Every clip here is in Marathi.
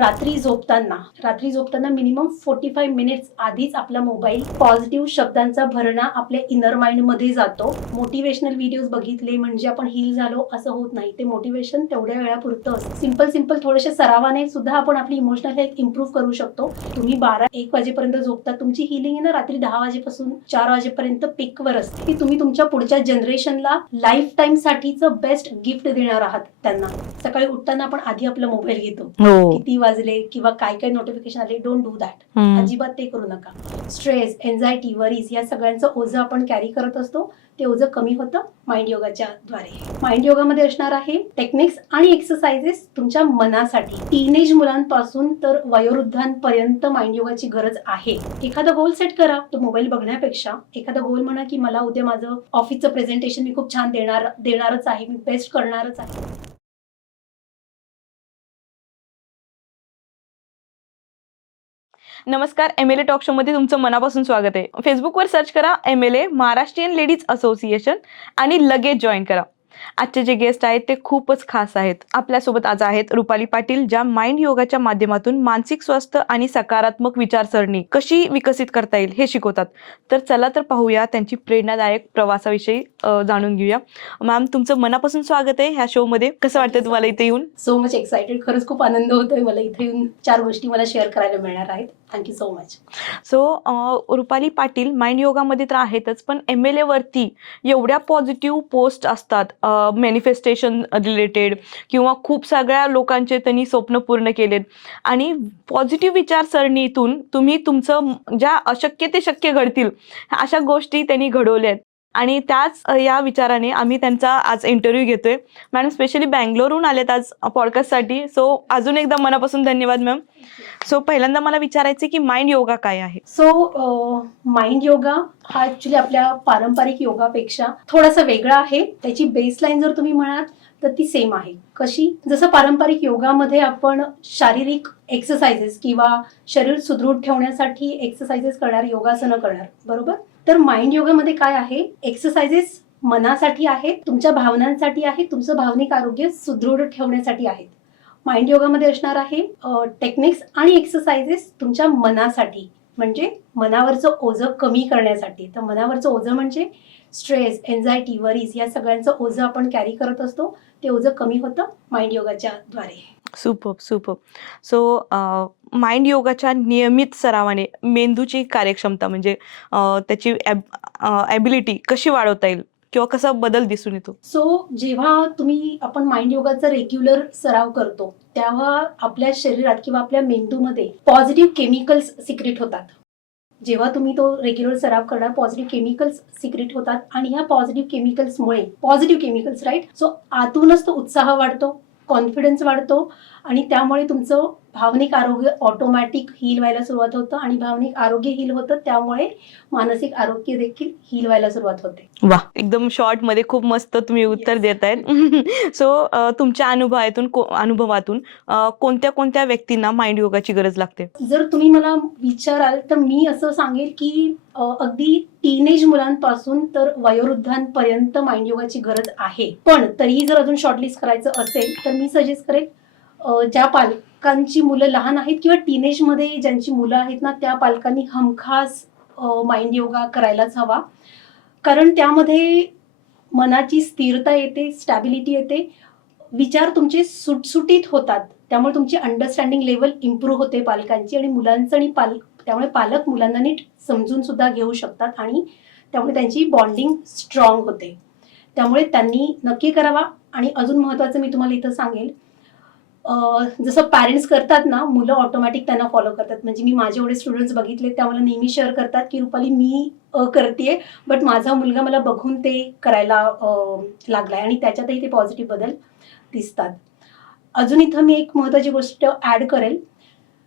रात्री झोपताना मिनिमम 45 मिनिट्स आधीच आपला मोबाईल पॉझिटिव्ह शब्दांचा भरणा आपल्या इनर माइंड मध्ये जातो. मोटिवेशनल व्हिडिओज बघितले म्हणजे आपण हील झालो असं होत नाही. ते मोटिवेशन तेवढ्या वेळापुरतं सिंपल थोडेसे सरावाने सुद्धा आपण आपली इमोशनल हेल्थ इम्प्रूव्ह करू शकतो. तुम्ही 12-1 वाजेपर्यंत झोपता, तुमची हिलिंग आहे ना रात्री 10 वाजेपासून 4 वाजेपर्यंत पिकवर असते. की तुम्ही तुमच्या पुढच्या जनरेशनला लाईफ टाइम साठीचं बेस्ट गिफ्ट देणार आहात त्यांना. सकाळी उठताना आपण आधी आपला मोबाईल घेतो, किती वाजले किंवा काय काय नोटिफिकेशन आले. Don't do that. अजिबात ते करू नका. स्ट्रेस, एन्झायटी, वरीज या सगळ्यांचं ओझं आपण कॅरी करत असतो. ते ओझं कमी होतं माइंड योगाच्या द्वारे. माइंड योगामध्ये असणार आहे टेक्निक्स आणि एक्सरसाइजेस तुमच्या मनासाठी. टीनेज मुलांपासून तर वयोवृद्धांपर्यंत माइंड योगाची गरज आहे. एखादा गोल सेट करा. तो मोबाईल बघण्यापेक्षा एखादा गोल म्हणा की मला उद्या माझं ऑफिसचं प्रेझेंटेशन मी खूप छान देणारच आहे, मी बेस्ट करणारच आहे. नमस्कार, MLA टॉक शो मध्ये तुमचं मनापासून स्वागत आहे. फेसबुकवर सर्च करा MLA महाराष्ट्रीयन लेडीज असोसिएशन आणि लगेच जॉईन करा. आजचे जे गेस्ट आहेत ते खूपच खास आहेत. आपल्यासोबत आज आहेत रुपाली पाटील, ज्या माइंड योगाच्या माध्यमातून मानसिक स्वास्थ्य आणि सकारात्मक विचारसरणी कशी विकसित करता येईल हे शिकवतात. तर चला तर पाहूया त्यांची प्रेरणादायक प्रवासाविषयी जाणून घेऊया. मॅम, तुमचं मनापासून स्वागत आहे ह्या शो मध्ये. कसं वाटतं तुम्हाला इथे येऊन? So much excited. खरंच खूप आनंद होतोय मला इथे येऊन. 4 गोष्टी मला शेअर करायला मिळणार आहेत. Thank you so much. So Rupali Patil mind योगामध्ये तर आहेतच, पण MLA वरती एवढ्या पॉझिटिव्ह पोस्ट असतात मॅनिफेस्टेशन रिलेटेड किंवा खूप सगळ्या लोकांचे त्यांनी स्वप्न पूर्ण केलेत आणि पॉझिटिव्ह विचारसरणीतून तुम्ही तुमचं ज्या अशक्य ते शक्य घडतील अशा गोष्टी त्यांनी घडवल्यात आणि त्याच या विचाराने आम्ही त्यांचा आज इंटरव्ह्यू घेतोय. मॅडम स्पेशली बँगलोरहून आलेत आज पॉडकास्टसाठी. सो अजून एकदा मनापासून धन्यवाद मॅम. सो पहिल्यांदा मला विचारायचं की माइंड योगा काय आहे? सो माइंड योगा हा ऍक्च्युली आपल्या पारंपरिक योगापेक्षा थोडासा वेगळा आहे. त्याची बेसलाईन जर तुम्ही म्हणाल तर ती सेम आहे. कशी? जसं पारंपरिक योगामध्ये आपण शारीरिक एक्सरसाइजेस किंवा शरीर सुदृढ ठेवण्यासाठी एक्सरसाइजेस करणार, योगासनं करणार, बरोबर? तर माइंड योगामध्ये काय आहे? एक्सरसाइजेस मनासाठी आहेत, तुमच्या भावनांसाठी आहेत, तुमचं भावनिक आरोग्य सुदृढ ठेवण्यासाठी आहेत. माइंड योगामध्ये असणार आहे टेक्निक्स आणि एक्सरसाइजेस तुमच्या मनासाठी, म्हणजे मनावरचं ओझं कमी करण्यासाठी. तर मनावरचं ओझं म्हणजे स्ट्रेस, एन्झायटी, वरीज या सगळ्यांचं ओझं आपण कॅरी करत असतो. ते ओझं कमी होतं माइंड योगाच्या द्वारे. सुपर. सो माइंड योगाच्या नियमित सरावाने मेंदूची कार्यक्षमता म्हणजे त्याची ॲबिलिटी कशी वाढवता येईल किंवा कसा बदल दिसून येतो? सो जेव्हा आपण माइंड योगाचा रेग्युलर सराव करतो तेव्हा आपल्या शरीरात किंवा आपल्या मेंदूमध्ये पॉझिटिव्ह केमिकल्स सिक्रेट होतात. जेव्हा तुम्ही तो रेग्युलर सराव करणार पॉझिटिव्ह केमिकल्स सिक्रेट होतात आणि ह्या पॉझिटिव्ह केमिकल्स राईट. सो आतूनच तो उत्साह वाढतो, कॉन्फिडन्स वाढतो आणि त्यामुळे तुमचं भावनिक आरोग्य ऑटोमॅटिक हील व्हायला सुरुवात होतं आणि भावनिक आरोग्य हील होतं, त्यामुळे मानसिक आरोग्य देखील हील व्हायला सुरुवात होते. वा, एकदम शॉर्ट मध्ये खूप मस्त तुम्ही उत्तर देत आहेत. सो तुमच्या अनुभवातून कोणत्या कोणत्या व्यक्तींना माइंड योगाची गरज लागते? जर तुम्ही मला विचाराल तर मी असं सांगेल की अगदी टीनेज मुलांपासून तर वयोवृद्धांपर्यंत माइंड योगाची गरज आहे. पण तरीही जर अजून शॉर्टलिस्ट करायचं असेल तर मी सजेस्ट करेन ज्या पालकांची मुलं लहान आहेत किंवा टीनेज मध्ये ज्यांची मुलं आहेत ना, त्या पालकांनी हमखास माइंड योगा करायलाच हवा. कारण त्यामध्ये मनाची स्थिरता येते, स्टॅबिलिटी येते, विचार तुमचे सुटसुटीत होतात, त्यामुळे तुमची अंडरस्टँडिंग लेवल इम्प्रूव्ह होते पालकांची आणि मुलांचं आणि त्यामुळे पालक मुलांना नीट समजून सुद्धा घेऊ शकतात आणि त्यामुळे त्यांची बॉन्डिंग स्ट्रॉंग होते. त्यामुळे त्यांनी नक्की करावा. आणि अजून महत्त्वाचं मी तुम्हाला इथं सांगेल, जसं पॅरेंट्स करतात ना, मुलं ऑटोमॅटिक त्यांना फॉलो करतात. म्हणजे मी माझे एवढे स्टुडंट्स बघितले, त्या मला नेहमी शेअर करतात की रुपाली मी करतेय बट माझा मुलगा मला बघून ते करायला लागलाय आणि त्याच्यातही ते पॉझिटिव्ह बदल दिसतात. अजून इथं मी एक महत्त्वाची गोष्ट ऍड करेल,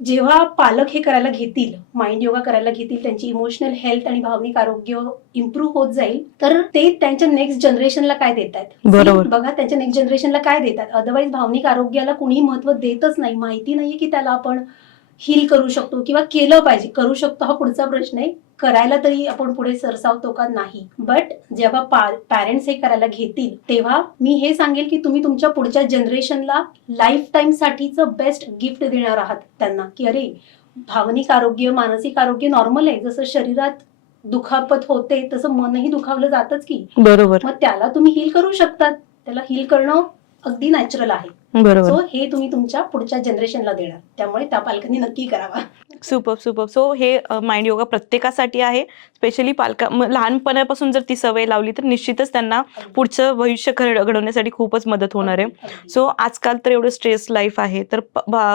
जेव्हा पालक हे करायला घेतील, माइंड योगा करायला घेतील, त्यांची इमोशनल हेल्थ आणि भावनिक आरोग्य इम्प्रूव्ह होत जाईल, तर ते त्यांच्या नेक्स्ट जनरेशनला काय देत आहेत बरोबर. बघा, त्यांच्या नेक्स्ट जनरेशनला काय देतात. अदरवाईज भावनिक आरोग्याला कुणीही महत्त्व देतच नाही. माहिती नाहीये की त्याला आपण हील करू शकतो किंवा केलं पाहिजे. करू शकतो हा पुढचा प्रश्न आहे, करायला तरी आपण पुढे सरसावतो का नाही. बट जेव्हा पॅरेंट्स हे करायला घेतील तेव्हा मी हे सांगेल की तुम्ही तुमच्या पुढच्या जनरेशनला लाईफ टाईम साठीचं बेस्ट गिफ्ट देणार आहात त्यांना, की अरे भावनिक आरोग्य, मानसिक आरोग्य नॉर्मल आहे. जसं शरीरात दुखापत होते तसं मनही दुखावलं जातच की. बरोबर. मग त्याला तुम्ही हील करू शकतात. त्याला हील करणं अगदी नॅचरल आहे. बरोबर. सो हे तुम्ही तुमच्या पुढच्या जनरेशनला देणार. त्यामुळे त्या पालकांनी नक्की करावा. Super super. सो हे माइंड योगा प्रत्येकासाठी आहे. स्पेशली लहानपणापासून जर ती सवय लावली तर निश्चितच त्यांना पुढचं भविष्य घडवण्यासाठी खूपच मदत होणार आहे. अगदी. सो आजकाल तर एवढं स्ट्रेस लाईफ आहे, तर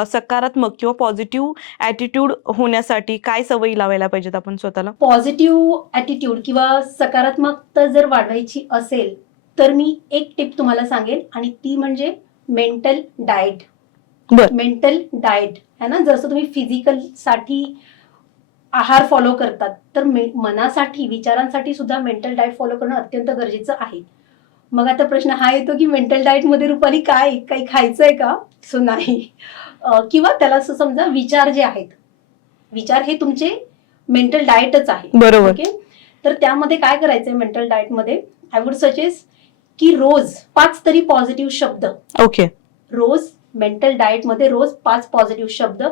सकारात्मक किंवा पॉझिटिव्ह ॲटिट्यूड होण्यासाठी काय सवयी लावायला पाहिजेत आपण स्वतःला? पॉझिटिव्ह ॲटिट्यूड किंवा सकारात्मकता जर वाढवायची असेल तर मी एक टिप तुम्हाला सांगेल आणि ती म्हणजे मेंटल डाएट. बर. मेंटल डाएट है ना, जसं तुम्ही फिजिकल साठी आहार फॉलो करतात तर मनासाठी, विचारांसाठी सुद्धा मेंटल डाएट फॉलो करणं अत्यंत गरजेचं आहे. मग आता प्रश्न हा येतो की मेंटल डाएट मध्ये रुपाली काही खायचंय का? सो नाही. किंवा त्याला असं समजा, विचार जे आहेत, विचार हे तुमचे मेंटल डाएटच आहे. बरोबर. ओके. तर त्यामध्ये काय करायचंय मेंटल डाएट मध्ये, आय वुड सजेस्ट की रोज 5 तरी पॉझिटिव्ह शब्द, ओके. रोज मेंटल डाएट मध्ये रोज 5 पॉझिटिव्ह शब्द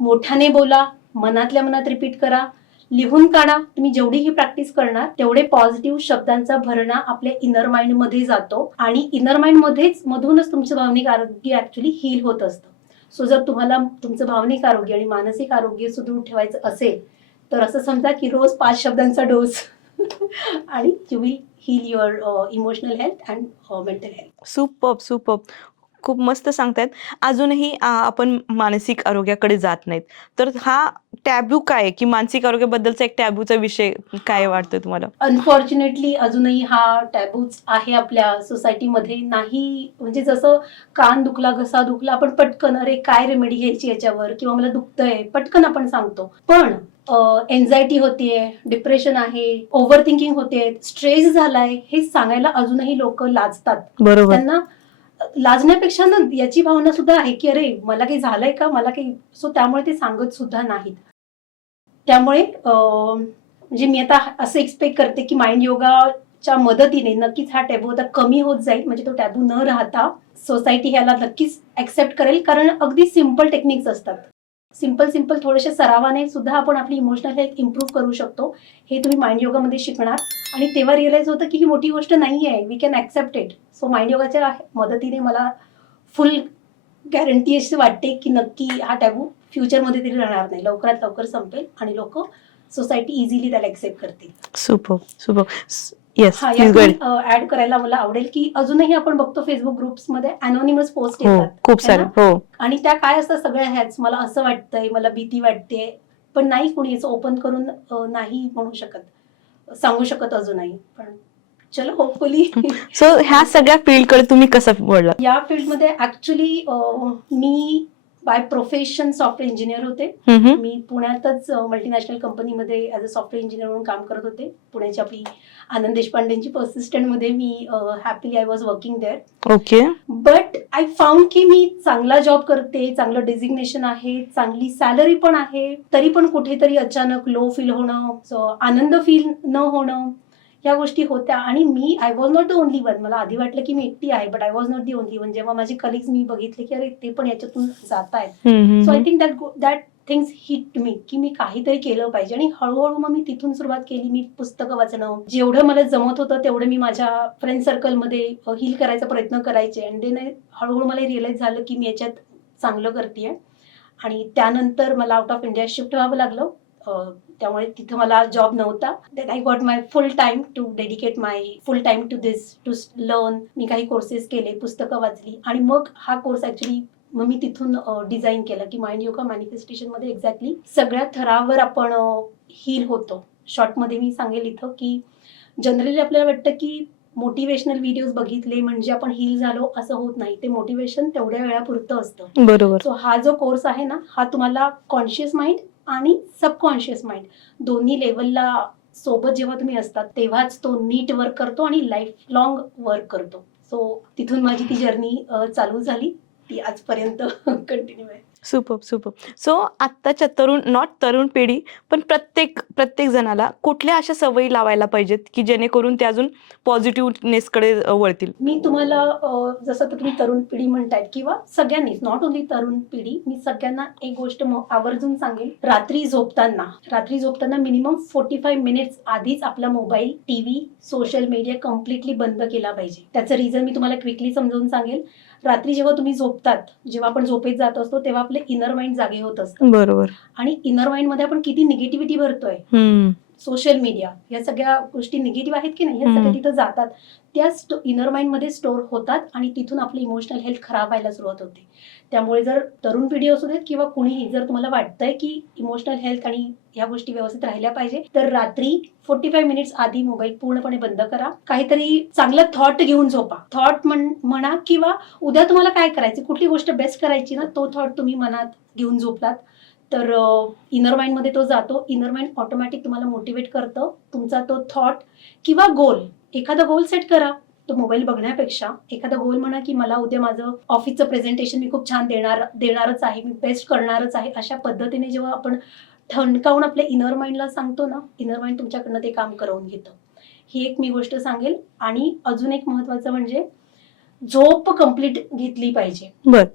मोठ्याने बोला, मनातल्या मनात रिपीट करा, लिहून काढा. तुम्ही जेवढी ही प्रॅक्टिस करणार तेवढे पॉझिटिव्ह शब्दांचा भरणा आपल्या इनर माइंड मध्ये जातो आणि इनर माइंड मधूनच तुमचं भावनिक आरोग्य ऍक्च्युली हील होत असतं. सो जर तुम्हाला तुमचं भावनिक आरोग्य आणि मानसिक आरोग्य सुदृढ ठेवायचं असेल तर असं समजा की रोज 5 शब्दांचा डोस आणि you will heal your emotional health and mental health. Superb superb. खूप मस्त सांगतायत. अजूनही आपण मानसिक आरोग्याकडे जात नाहीत, तर हा टॅबू काय आहे, की मानसिक आरोग्याबद्दलचा एक टॅबूचा विषय काय वाटतोय तुम्हाला? अनफॉर्च्युनेटली अजूनही हा टॅबूच आहे आपल्या सोसायटीमध्ये. नाही म्हणजे जसं कान दुखला, घसा दुखला, आपण पटकन अरे काय रेमेडी घ्यायची याच्यावर, किंवा मला दुखतंय पटकन आपण सांगतो. पण एन्झायटी होतीये, डिप्रेशन आहे, ओव्हर थिंकिंग होते, स्ट्रेस झालाय, हे सांगायला अजूनही लोक लाजतात. बरोबर. त्यांना लाजण्यापेक्षा ना याची भावना सुद्धा आहे की अरे मला काही झालंय का, मला काही. सो त्यामुळे ते सांगत सुद्धा नाहीत. त्यामुळे म्हणजे मी आता असं एक्सपेक्ट करते की माइंड योगाच्या मदतीने नक्कीच हा टॅबू आता कमी होत जाईल. म्हणजे तो टॅबू न राहता सोसायटी ह्याला नक्कीच ऍक्सेप्ट करेल. कारण अगदी सिम्पल टेक्निक्स असतात. सिम्पल थोडेसे सरावाने सुद्धा आपण आपली इमोशनल हेल्थ इम्प्रूव्ह करू शकतो. हे तुम्ही माइंड योगामध्ये शिकणार आणि तेव्हा रिअलाइज होतं की ही मोठी गोष्ट नाही आहे. We can accept it. So mind योगाच्या मदतीने मला फुल गॅरंटी अशी वाटते की नक्की हा टॅबू फ्युचरमध्ये तरी राहणार नाही, लवकरात लवकर संपेल आणि लोक सोसायटी इझिली त्याला ऍक्सेप्ट करतील. Super super. येस, हा, प्लीज गो यात ऍड करायला मला आवडेल की अजूनही आपण बघतो फेसबुक ग्रुप्स मध्ये अनोनिमस पोस्ट हो, येतात, खूप है सारे. ना? हो. आणि त्या काय असतात सगळ्या ह्याच, मला असं वाटतंय, मला भीती वाटते, पण नाही कोणी असं ओपन करून नाही म्हणू शकत, सांगू शकत अजूनही. पण चलो होपफुली. सो ह्या सगळ्या फील्डकडे तुम्ही कसं वळला? या फील्डमध्ये actually me by profession software engineer होते. मी पुण्यातच मल्टीनॅशनल कंपनीमध्ये ॲज अ सॉफ्टवेअर इंजिनियर म्हणून काम करत होते. पुण्याची आपली आनंद देशपांडेंची पर्सिस्टंट मध्ये मी happily I was working there. Okay. But I found की मी चांगला जॉब करते, चांगलं डेझिग्नेशन आहे, चांगली सॅलरी पण आहे, तरी पण कुठेतरी अचानक लो फील होणं, आनंद फील न होणं, या गोष्टी होत्या. आणि मी I was not the only one. मला आधी वाटलं की मी एकटी आहे, but I was not the only one. जेव्हा माझे कलिग्स मी बघितले की अरे ते पण याच्यातून जात आहेत, so I think that things hit me की मी काहीतरी केलं पाहिजे. आणि हळूहळू मग मी तिथून सुरुवात केली. मी पुस्तकं वाचणं, जेवढं मला जमत होतं तेवढं मी माझ्या फ्रेंड सर्कलमध्ये हील करायचा प्रयत्न करायचे. अँड देन हळूहळू मला रिअलाइज झालं की मी याच्यात चांगलं करतेय. आणि त्यानंतर मला आउट ऑफ इंडिया शिफ्ट व्हावं लागलं. त्यामुळे तिथं मला जॉब नव्हता. Then I got my full time to dedicate my full time to this, to learn. मी काही कोर्सेस केले, पुस्तकं वाचली आणि मग हा कोर्स ऍक्च्युली मग मी तिथून डिझाईन केला की माइंड योगा मॅनिफेस्टेशन मध्ये एक्झॅक्टली सगळ्या थरावर आपण हील होतो. शॉर्टमध्ये मी सांगेल इथं की जनरली आपल्याला वाटतं की मोटिवेशनल व्हिडिओज बघितले म्हणजे आपण हील झालो, असं होत नाही. ते मोटिवेशन तेवढ्या वेळापुरतं असतं. बरोबर. सो हा जो कोर्स आहे ना, हा तुम्हाला कॉन्शियस माइंड आणि सबकॉन्शियस माइंड दोन्ही लेवलला सोबत जेव्हा तुम्ही असतात तेव्हाच तो नीट वर्क करतो आणि लाईफ लॉंग वर्क करतो. सो तिथून माझी ती जर्नी चालू झाली, ती आजपर्यंत कंटिन्यू आहे. सुपर. सो आत्ताच्या नॉट तरुण पिढी, पण प्रत्येक जणाला कुठल्या अशा सवयी लावायला पाहिजेत, की जेणेकरून ते अजून पॉझिटिव्हनेसकडे वळतील? मी तुम्हाला जसं तर तुम्ही तरुण पिढी म्हणतायत किंवा सगळ्यांनीच, नॉट ओन्ली तरुण पिढी, मी सगळ्यांना एक गोष्ट आवर्जून सांगेल. रात्री झोपताना मिनिमम 45 मिनिट्स आधीच आपला mobile, TV, social media completely बंद केला पाहिजे. त्याचं रिझन मी तुम्हाला क्विकली समजावून सांगेल. रात्री जेव्हा तुम्ही झोपतात, जेव्हा आपण झोपेत जात असतो, तेव्हा आपले इनर माइंड जागे होत असतं. बरोबर. आणि इनर माइंड मध्ये आपण किती निगेटिव्हिटी भरतोय. सोशल मीडिया या सगळ्या गोष्टी निगेटिव्ह आहेत की नाही, या सगळ्या तिथं जातात, त्या इनर माइंड मध्ये स्टोअर होतात आणि तिथून आपली इमोशनल हेल्थ खराब व्हायला सुरुवात होते. त्यामुळे जर तरुण पिढी असू देत किंवा कुणीही, जर तुम्हाला वाटतंय की इमोशनल हेल्थ आणि या गोष्टी व्यवस्थित राहिल्या पाहिजे, तर रात्री 45 मिनिट्स आधी मोबाईल पूर्णपणे बंद करा. काहीतरी चांगलं थॉट घेऊन झोपा. थॉट म्हणा किंवा उद्या तुम्हाला काय करायचं, कुठली गोष्ट बेस्ट करायची ना, तो थॉट तुम्ही मनात घेऊन झोपलात तर इनर माइंड मध्ये तो जातो. इनर माइंड ऑटोमॅटिक तुम्हाला मोटिवेट करतं. तुमचा तो थॉट किंवा गोल, एखादा गोल सेट करा. तो मोबाईल बघण्यापेक्षा एखादा गोल म्हणा की मला उद्या माझं ऑफिसचं प्रेझेंटेशन मी खूप छान देणारच आहे, मी बेस्ट करणारच आहे. अशा पद्धतीने जेव्हा आपण ठणकावून आपल्या इनर माइंडला सांगतो ना, इनर माइंड तुमच्याकडनं ते काम करवून घेतं. ही एक मी गोष्ट सांगेल. आणि अजून एक महत्वाचं म्हणजे झोप कंप्लीट घेतली पाहिजे.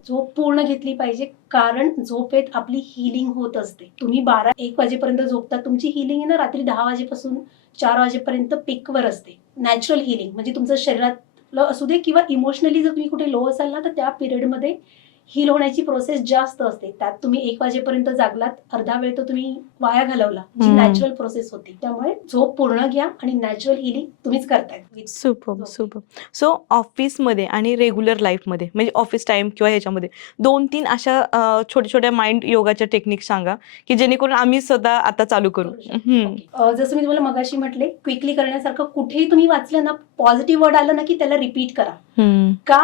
झोप पूर्ण घेतली पाहिजे, कारण झोपेत आपली हिलिंग होत असते. तुम्ही 12-1 वाजेपर्यंत झोपता, तुमची हिलिंग आहे ना रात्री 10 वाजेपासून 4 वाजेपर्यंत पीकवर असते. नॅचरल हिलिंग म्हणजे तुमचं शरीरातलं असू दे किंवा इमोशनली जर तुम्ही कुठे लो असाल ना, तर त्या पिरियडमध्ये हील होण्याची प्रोसेस जास्त असते. त्यात तुम्ही 1 वाजेपर्यंत जागलात, अर्धा वेळ तर तुम्ही वाया घालवला, जी नॅचरल प्रोसेस होती. त्यामुळे झोप पूर्ण घ्या आणि नॅचरल हिलिंग तुम्हीच करताय. सुपर. सो ऑफिसमध्ये आणि रेग्युलर लाईफमध्ये म्हणजे ऑफिस टाइम किंवा ह्याच्यामध्ये 2-3 अशा छोट्या माइंड योगाच्या टेक्निक सांगा, की जेणेकरून आम्ही स्वतः आता चालू करू. जसं मी तुम्हाला मगाशी म्हटले, क्विकली करण्यासारखं कुठेही तुम्ही वाचलं ना, पॉझिटिव्ह वर्ड आलं ना की त्याला रिपीट करा. का?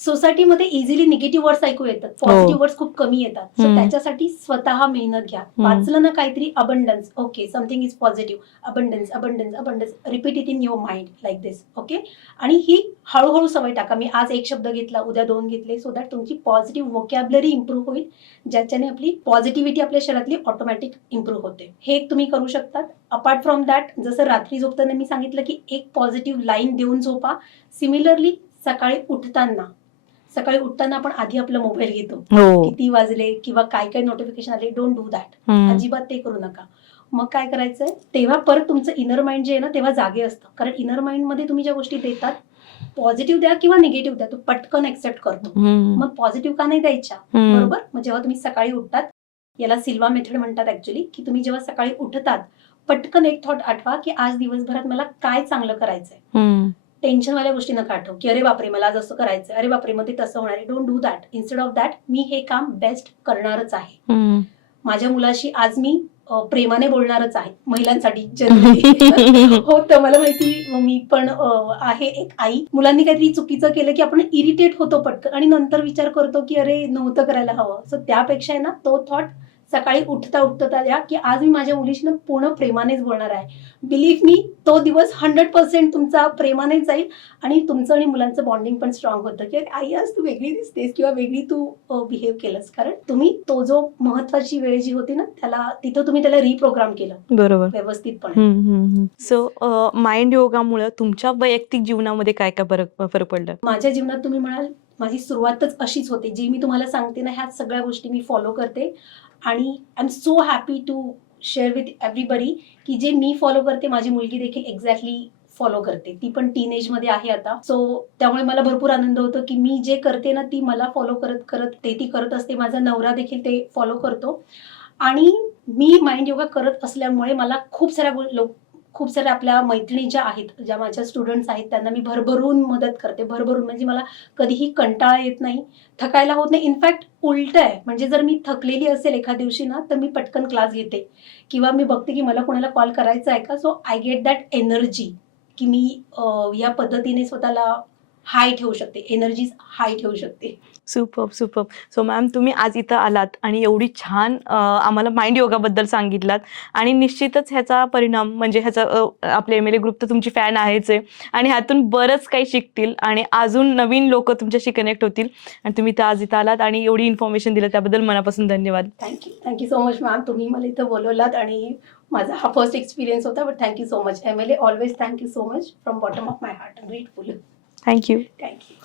सोसायटीमध्ये इझिली निगेटिव्ह वर्ड्स ऐकू येतात, पॉझिटिव्ह वर्ड्स खूप कमी येतात. सो त्याच्यासाठी स्वतः मेहनत घ्या. वाचलं ना काहीतरी, abundance, okay, something is positive, abundance, repeat it in your mind like this, okay. आणि ही हळूहळू सवय टाका. मी आज 1 शब्द घेतला, उद्या 2 घेतले, सो दॅट तुमची पॉझिटिव्ह व्होकॅब्युलरी इम्प्रूव्ह होईल, ज्याच्याने आपली पॉझिटिव्हिटी आपल्या शरीरातली ऑटोमॅटिक इम्प्रूव्ह होते. हे एक तुम्ही करू शकतात. अपार्ट फ्रॉम दॅट, जसं रात्री झोपताना मी सांगितलं की एक पॉझिटिव्ह लाईन देऊन झोपा. सिमिलरली सकाळी उठताना आपण आधी आपला मोबाईल घेतो, किती वाजले किंवा काय नोटिफिकेशन आले, डोंट डू दॅट. अजिबात ते करू नका. मग काय करायचंय, तेव्हा परत तुमचं इनर माइंड जे आहे ना, तेव्हा जागे असतं. कारण इनर माइंड मध्ये तुम्ही ज्या गोष्टी देतात, पॉझिटिव्ह द्या किंवा निगेटिव्ह द्या, तो पटकन एक्सेप्ट करतो. मग पॉझिटिव्ह का नाही द्यायच्या, बरोबर. मग जेव्हा तुम्ही सकाळी उठतात, याला सिल्वा मेथड म्हणतात ऍक्च्युली, की तुम्ही जेव्हा सकाळी उठतात, पटकन एक थॉट आठवा की आज दिवसभरात मला काय चांगलं करायचंय. टेन्शनवाल्या गोष्टी नका आठवू की अरे बापरे मला आज असं करायचं, अरे बापरे मध्ये तसं होणार आहे. Don't do that. Instead of that, मी हे काम बेस्ट करणारच आहे. माझ्या मुलाशी आज मी प्रेमाने बोलणारच आहे. महिलांसाठी जनरली होतं, मला माहिती. मी पण आहे एक आई. मुलांनी काहीतरी चुकीचं केलं की आपण इरिटेट होतो पटकन आणि नंतर विचार करतो की अरे नव्हतं करायला हवं. सो त्यापेक्षा आहे ना, तो थॉट सकाळी उठता द्या की आज मी माझ्या मुलीशी पूर्ण प्रेमानेच बोलणार आहे. बिलीव्ह मी, तो दिवस 100% तुमचा प्रेमाने जाईल आणि तुमचं आणि मुलांचं बॉन्डिंग पण स्ट्रॉंग होतं की आई आज तू वेगळी दिसतेस किंवा वेगळी तू बिहेव केलंस. कारण तुम्ही तो जो महत्वाची वेळ जी होती ना, तिथं तुम्ही त्याला रिप्रोग्राम केलं, बरोबर, व्यवस्थितपणे. सो माइंड योगामुळे तुमच्या वैयक्तिक जीवनामध्ये काय काय फरक पडला? माझ्या जीवनात तुम्ही म्हणाल, माझी सुरुवातच अशीच होते. जी मी तुम्हाला सांगते ना, ह्या सगळ्या गोष्टी मी फॉलो करते आणि I am so happy to share with everybody की जे मी फॉलो करते, माझी मुलगी देखील एक्झॅक्टली फॉलो करते. ती पण टीनेज मध्ये आहे आता. सो त्यामुळे मला भरपूर आनंद होतो की मी जे करते ना, ती मला फॉलो करत ती करत असते. माझा नवरा देखील ते फॉलो करतो. आणि मी माइंड योगा करत असल्यामुळे मला खूप साऱ्या आपल्या मैत्रिणी ज्या आहेत, ज्या माझ्या स्टुडंट्स आहेत, त्यांना मी भरभरून मदत करते. भरभरून म्हणजे मला कधीही कंटाळा येत नाही, थकायला होत नाही. इनफॅक्ट उलट आहे, म्हणजे जर मी थकलेली असेल एका दिवशी ना, तर मी पटकन क्लास घेते किंवा मी बघते की मला कोणाला कॉल करायचा आहे का. So I get that energy की मी या पद्धतीने स्वतःला हाय ठेवू शकते, एनर्जी हाय ठेवू शकते. Superb, superb. सो मॅम तुम्ही आज इथं आलात आणि एवढी छान आम्हाला माइंड योगाबद्दल सांगितलात आणि निश्चितच ह्याचा परिणाम म्हणजे ह्याचा आपले एम-एल-ए ग्रुप तर तुमची फॅन आहेच आहे आणि ह्यातून बरंच काही शिकतील आणि अजून नवीन लोकं तुमच्याशी कनेक्ट होतील आणि तुम्ही तर आज इथं आलात आणि एवढी इन्फॉर्मेशन दिलं त्याबद्दल मनापासून धन्यवाद. Thank you so much ma'am. तुम्ही मला इथं बोलवलात आणि माझा हा फर्स्ट एक्सपिरियन्स होता, but thank you so much. MLA always thank you so much from bottom of my heart. Grateful. Thank you. Thank you.